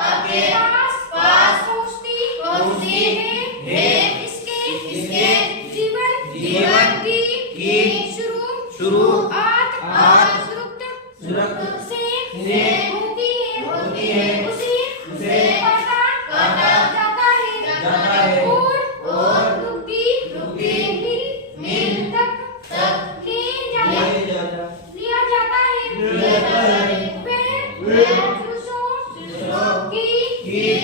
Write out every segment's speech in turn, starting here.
आपके पास पहुंचती है इसके जीवन की शुरुआत से होती है उसे काटा जाता है और दुखी मिल तक लिया जाता है फिर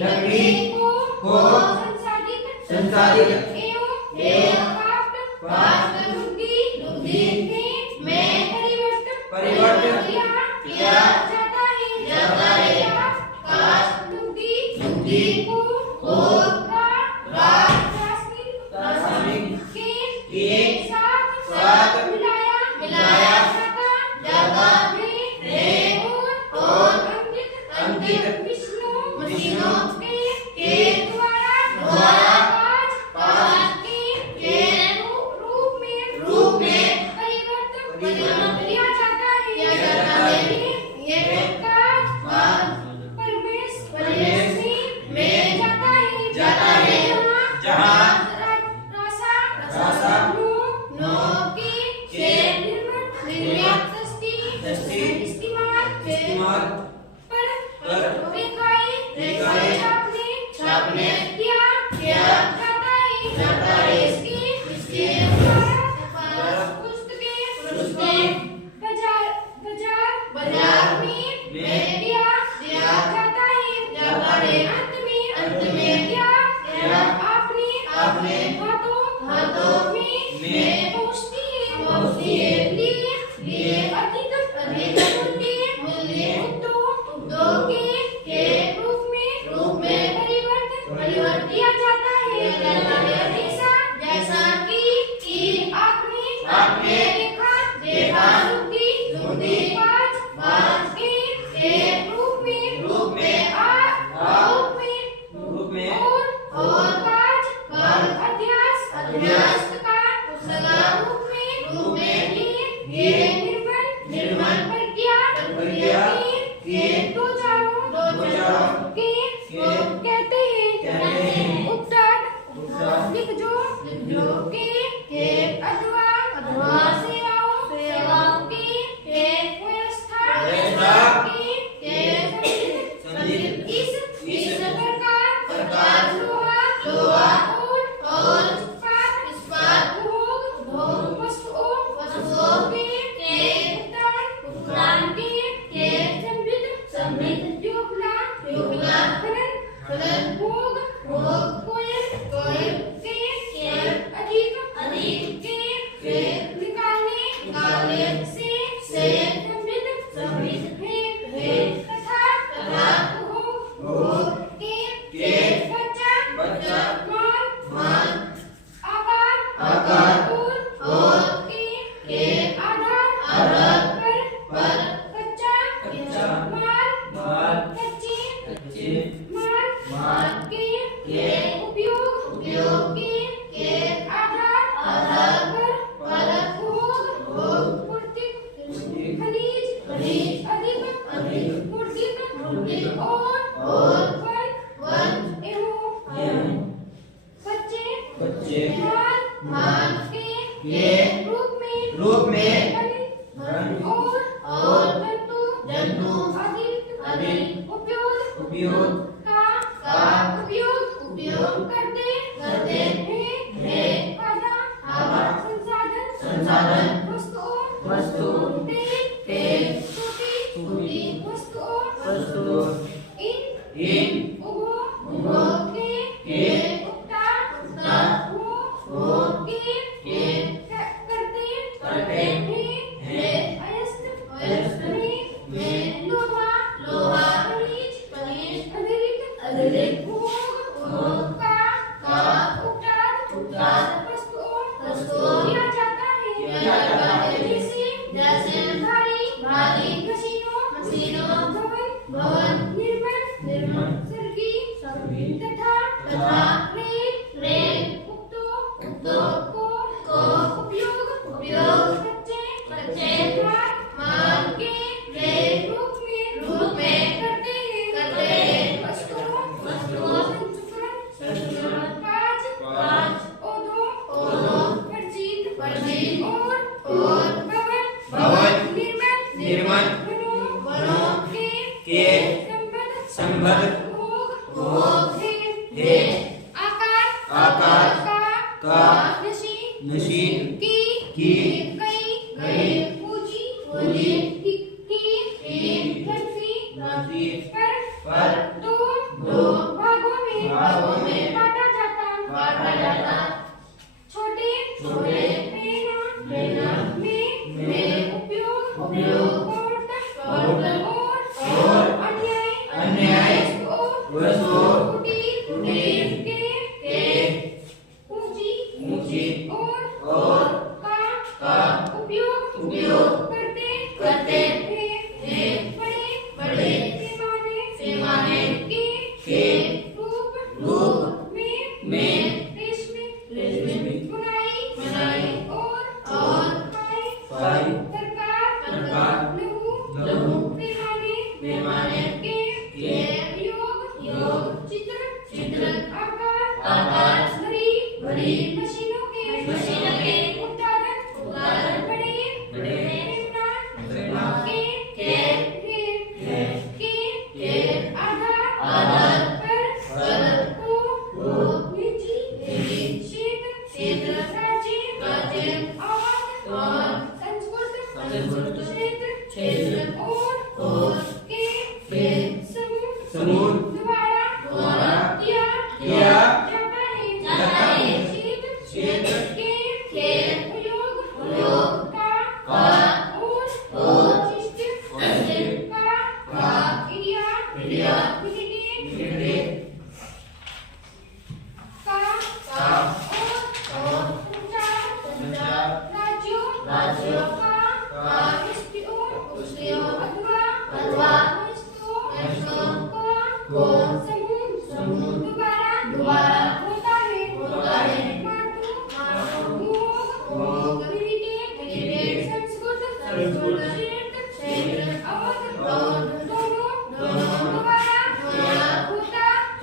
लकड़ी को संसाधित एवं प्राप्त लुगदी में परिवर्तित किया जाता है लुगदी को रासायनिक के साथ मिलाया जाता है और अंकित मशीनों के द्वारा कांच के रूप में परिवर्तित किया जाता है ये कांच परिवेश में जाता है जहाँ रसायनों के निर्मित इस्तेमाल पर रेखाएं छापने किया जाता है इसके पुस्तकें बाजार में दिया जाता है अंत में क्या अपने हाथों में पहुंचती है लिए अधिक मूल्य उद्योग के रूप में परिवर्तित किया जाता है जैसा कि आपने देखा लुगदी कांच के रूप में और कांच अभ्यास का रूप में ये निर्माण प्रक्रिया के दो चारों के कहते हैं उपचार लिख जो के अथवा सेवाओं के व्यवस्था के इस प्रकार लोहा और इस्पात वस्तुओं के भुगतान के समृद्ध योगला खनन भोग कोयल के अधिक के निकालने से समृद्ध है तथा भोग के बच्चा मान आकार और के आधार पर कच्चा माल कच्चे माल के उपयोग के आधार पर भोग पूर्ति खनिज अधिक पूर्ति और वन एवं कच्चे माल के रूप में और जंतु अधिक उपयोग करते हैं संसाधन वस्तुओं तेल छोटी वस्तुओं इन उगो के उगता के करते हैं अयस्क में लोहा खनिज अधिक भोग का उपचार वस्तुओं किया जाता है जैसे भारी मशीनों भवन निर्माण संबद्ध भोग हे आकार का नशी की कई पूजी की पृथ्वी पर दो भागों में बांटा जाता छोटे पेना में उपयोग और अन्याय वस्तुओं कुटीर के पूंजी और का उपयोग करते हैं बड़े पैमाने के रूप में रेशमी बुनाई और फाई प्रकार लघु पैमाने के योग चित्र आकार भरी मशीनों के उत्पादन बड़े पैमाने के आधार पर को निजी क्षेत्र राज्य और संस्कृत क्षेत्र और के समूह द्वारा किया जाता है क्षेत्र के उपयोग का और विशिष्ट का एरिया और राज्यों का विषयों अथवा को समूह द्वारा होता है मातृ मिलिटेड संस्कृत क्षेत्र और दोनों द्वारा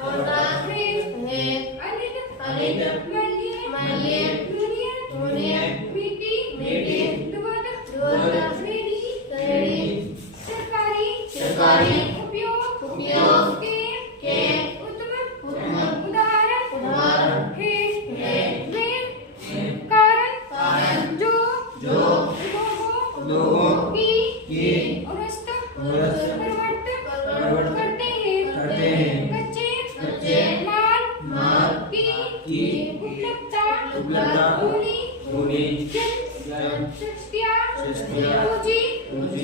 होता है अनित मल्य मिट्टी दूध रेडी सरकारी उपयोग के उत्तम उदाहरण है वे कारण जो लोगों की अवस्था परिवर्तन करते हैं कच्चे माल की उपलब्धता होनी सस्तिया पूंजी